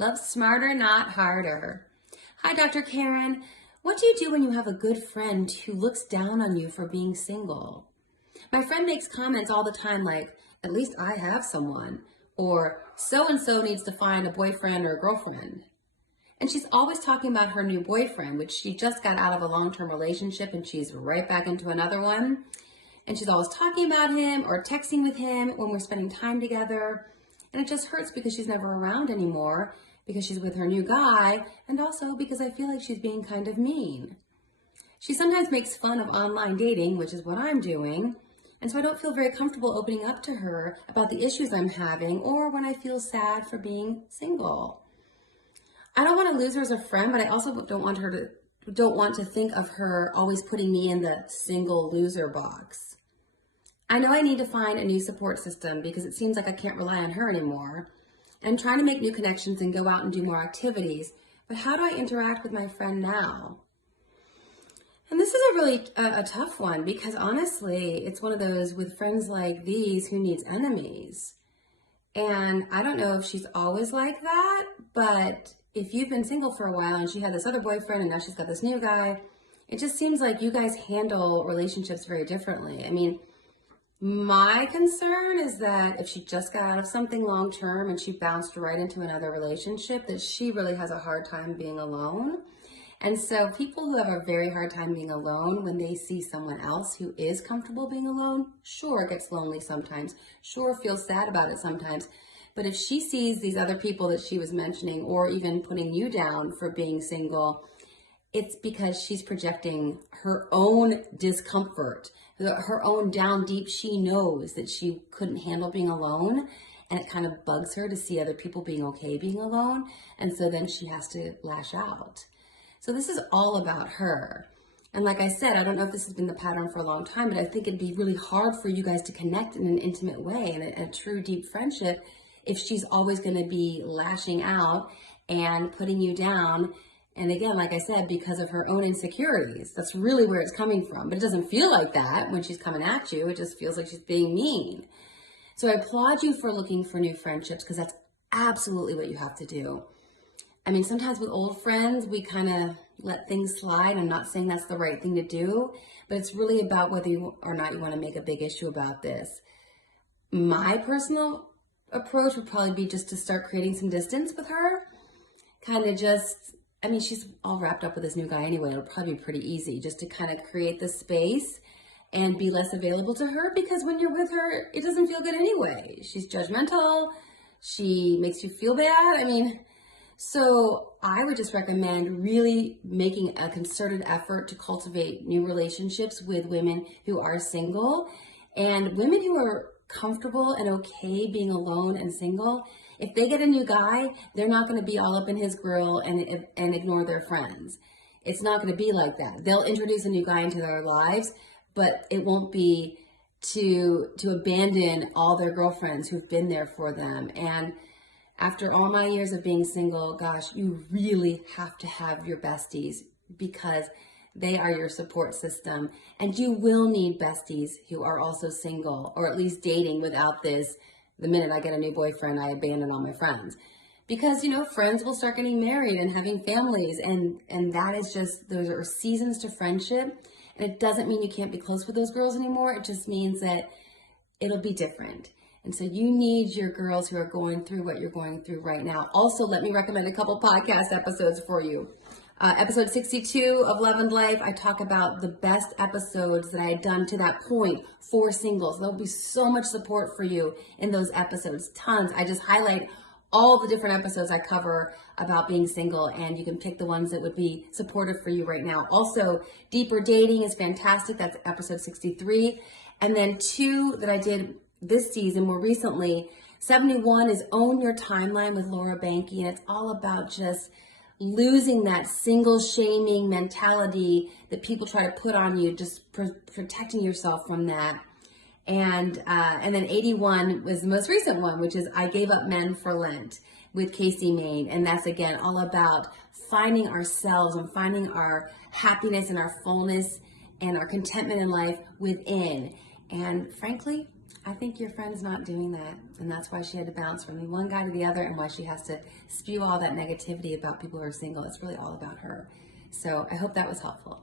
Love smarter, not harder. Hi, Dr. Karen. What do you do when you have a good friend who looks down on you for being single? My friend makes comments all the time like, at least I have someone, or so-and-so needs to find a boyfriend or a girlfriend. And she's always talking about her new boyfriend, which she just got out of a long-term relationship and she's right back into another one. And she's always talking about him or texting with him when we're spending time together. And it just hurts because she's never around anymore, because she's with her new guy, and also because I feel like she's being kind of mean. She sometimes makes fun of online dating, which is what I'm doing, and so I don't feel very comfortable opening up to her about the issues I'm having or when I feel sad for being single. I don't want to lose her as a friend, but I also don't want to think of her always putting me in the single loser box. I know I need to find a new support system because it seems like I can't rely on her anymore. I'm trying to make new connections and go out and do more activities, but how do I interact with my friend now? And this is a really a tough one because honestly, it's one of those with friends like these who needs enemies. And I don't know if she's always like that, but if you've been single for a while and she had this other boyfriend and now she's got this new guy, it just seems like you guys handle relationships very differently. I mean, my concern is that if she just got out of something long term and she bounced right into another relationship, that she really has a hard time being alone. And so people who have a very hard time being alone, when they see someone else who is comfortable being alone, sure, gets lonely sometimes, sure, feels sad about it sometimes. But if she sees these other people that she was mentioning, or even putting you down for being single, it's because she's projecting her own discomfort, her own down deep. She knows that she couldn't handle being alone, and it kind of bugs her to see other people being okay being alone. And so then she has to lash out. So this is all about her. And like I said, I don't know if this has been the pattern for a long time, but I think it'd be really hard for you guys to connect in an intimate way, in a true deep friendship, if she's always going to be lashing out and putting you down. And again, like I said, because of her own insecurities, that's really where it's coming from. But it doesn't feel like that when she's coming at you. It just feels like she's being mean. So I applaud you for looking for new friendships, because that's absolutely what you have to do. I mean, sometimes with old friends, we kind of let things slide. I'm not saying that's the right thing to do, but it's really about whether you or not you want to make a big issue about this. My personal approach would probably be just to start creating some distance with her. Kind of just, I mean, she's all wrapped up with this new guy anyway. It'll probably be pretty easy just to kind of create the space and be less available to her, because when you're with her, it doesn't feel good anyway. She's judgmental. She makes you feel bad. I mean, so I would just recommend really making a concerted effort to cultivate new relationships with women who are single, and women who are comfortable and okay being alone and single. If they get a new guy, they're not going to be all up in his grill and ignore their friends. It's not going to be like that. They'll introduce a new guy into their lives, but it won't be to abandon all their girlfriends who've been there for them. And after all my years of being single, gosh, you really have to have your besties, because they are your support system. And you will need besties who are also single, or at least dating without this, the minute I get a new boyfriend, I abandon all my friends. Because, you know, friends will start getting married and having families, and that is just, those are seasons to friendship. And it doesn't mean you can't be close with those girls anymore. It just means that it'll be different. And so you need your girls who are going through what you're going through right now. Also, let me recommend a couple podcast episodes for you. Episode 62 of Love and Life, I talk about the best episodes that I had done to that point for singles. There'll be so much support for you in those episodes, tons. I just highlight all the different episodes I cover about being single, and you can pick the ones that would be supportive for you right now. Also, Deeper Dating is fantastic. That's episode 63. And then 2 that I did this season more recently, 71 is Own Your Timeline with Laura Banky, and it's all about just losing that single shaming mentality that people try to put on you, just protecting yourself from that. And then 81 was the most recent one, which is I Gave Up Men for Lent with Casey Main. And that's, again, all about finding ourselves and finding our happiness and our fullness and our contentment in life within. And frankly, I think your friend's not doing that, and that's why she had to bounce from one guy to the other, and why she has to spew all that negativity about people who are single. It's really all about her. So I hope that was helpful.